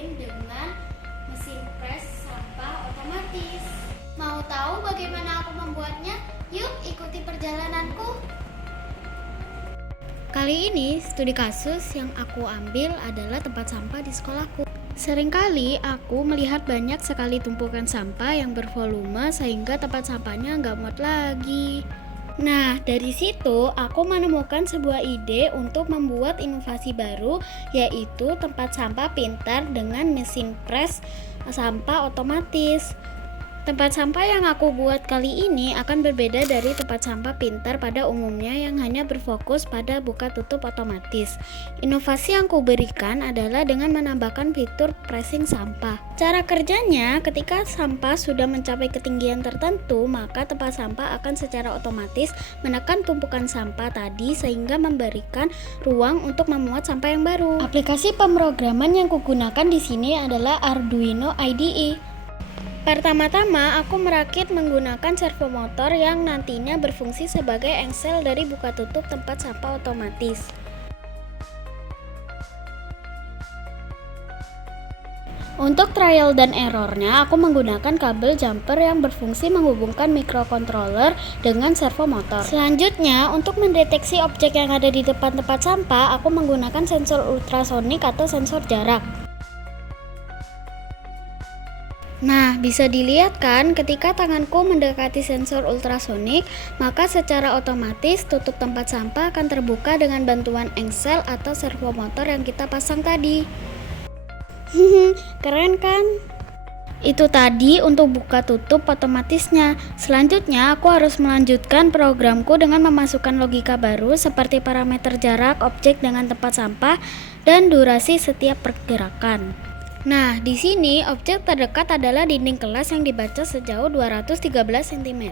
bin dengan mesin pres sampah otomatis. Mau tahu bagaimana aku membuatnya? Yuk ikuti perjalananku. Kali ini studi kasus yang aku ambil adalah tempat sampah di sekolahku. Seringkali aku melihat banyak sekali tumpukan sampah yang bervolume sehingga tempat sampahnya nggak muat lagi. Nah, dari situ aku menemukan sebuah ide untuk membuat inovasi baru, yaitu tempat sampah pintar dengan mesin pres sampah otomatis. Tempat sampah yang aku buat kali ini akan berbeda dari tempat sampah pintar pada umumnya yang hanya berfokus pada buka tutup otomatis. Inovasi yang kuberikan adalah dengan menambahkan fitur pressing sampah. Cara kerjanya, ketika sampah sudah mencapai ketinggian tertentu, maka tempat sampah akan secara otomatis menekan tumpukan sampah tadi sehingga memberikan ruang untuk memuat sampah yang baru. Aplikasi pemrograman yang kugunakan di sini adalah Arduino IDE. Pertama-tama, aku merakit menggunakan servomotor yang nantinya berfungsi sebagai engsel dari buka tutup tempat sampah otomatis. Untuk trial dan errornya, aku menggunakan kabel jumper yang berfungsi menghubungkan microcontroller dengan servomotor. Selanjutnya, untuk mendeteksi objek yang ada di depan tempat sampah, aku menggunakan sensor ultrasonik atau sensor jarak. Nah, bisa dilihat kan ketika tanganku mendekati sensor ultrasonik, maka secara otomatis tutup tempat sampah akan terbuka dengan bantuan engsel atau servomotor yang kita pasang tadi. Keren kan? Itu tadi untuk buka tutup otomatisnya. Selanjutnya, aku harus melanjutkan programku dengan memasukkan logika baru seperti parameter jarak objek dengan tempat sampah dan durasi setiap pergerakan. Nah, di sini objek terdekat adalah dinding kelas yang dibaca sejauh 213 cm.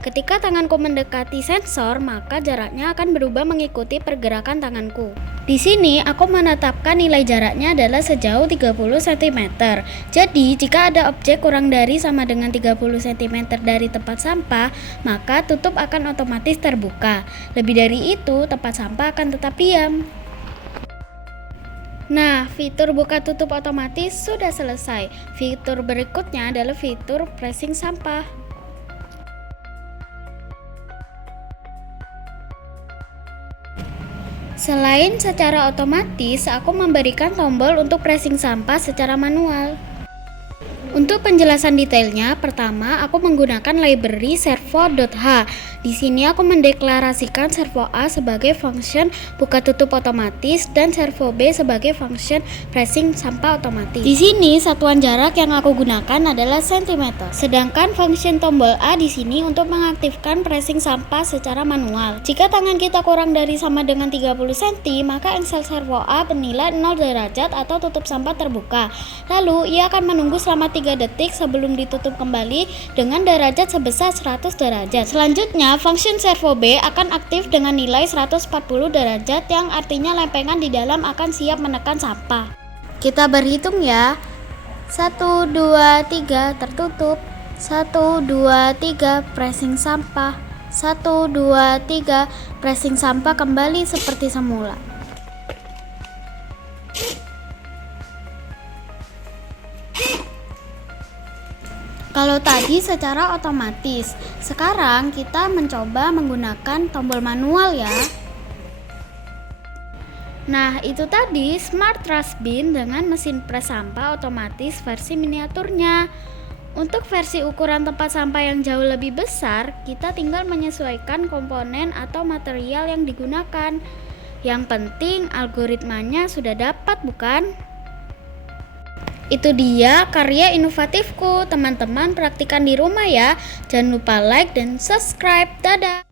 Ketika tanganku mendekati sensor, maka jaraknya akan berubah mengikuti pergerakan tanganku. Di sini aku menetapkan nilai jaraknya adalah sejauh 30 cm. Jadi, jika ada objek kurang dari sama dengan 30 cm dari tempat sampah, maka tutup akan otomatis terbuka. Lebih dari itu, tempat sampah akan tetap diam. Nah, fitur buka tutup otomatis sudah selesai. Fitur berikutnya adalah fitur pressing sampah. Selain secara otomatis, aku memberikan tombol untuk pressing sampah secara manual. Untuk penjelasan detailnya, pertama aku menggunakan library servo.h. Di sini aku mendeklarasikan servo A sebagai function buka tutup otomatis dan servo B sebagai function pressing sampah otomatis. Di sini satuan jarak yang aku gunakan adalah cm. Sedangkan function tombol A di sini untuk mengaktifkan pressing sampah secara manual. Jika tangan kita kurang dari sama dengan 30 cm, maka engsel servo A bernilai 0 derajat atau tutup sampah terbuka. Lalu ia akan menunggu selama 3 detik sebelum ditutup kembali dengan derajat sebesar 100 derajat. Selanjutnya, function servo B akan aktif dengan nilai 140 derajat yang artinya lempengan di dalam akan siap menekan sampah. Kita berhitung ya. 1, 2, 3 tertutup. 1, 2, 3 pressing sampah. 1, 2, 3 pressing sampah kembali seperti semula. Kalau tadi secara otomatis, sekarang kita mencoba menggunakan tombol manual ya. Nah, itu tadi Smart Trash Bin dengan mesin pres sampah otomatis versi miniaturnya. Untuk versi ukuran tempat sampah yang jauh lebih besar, kita tinggal menyesuaikan komponen atau material yang digunakan. Yang penting algoritmanya sudah dapat, bukan? Itu dia karya inovatifku. Teman-teman praktikan di rumah ya. Jangan lupa like dan subscribe. Dadah.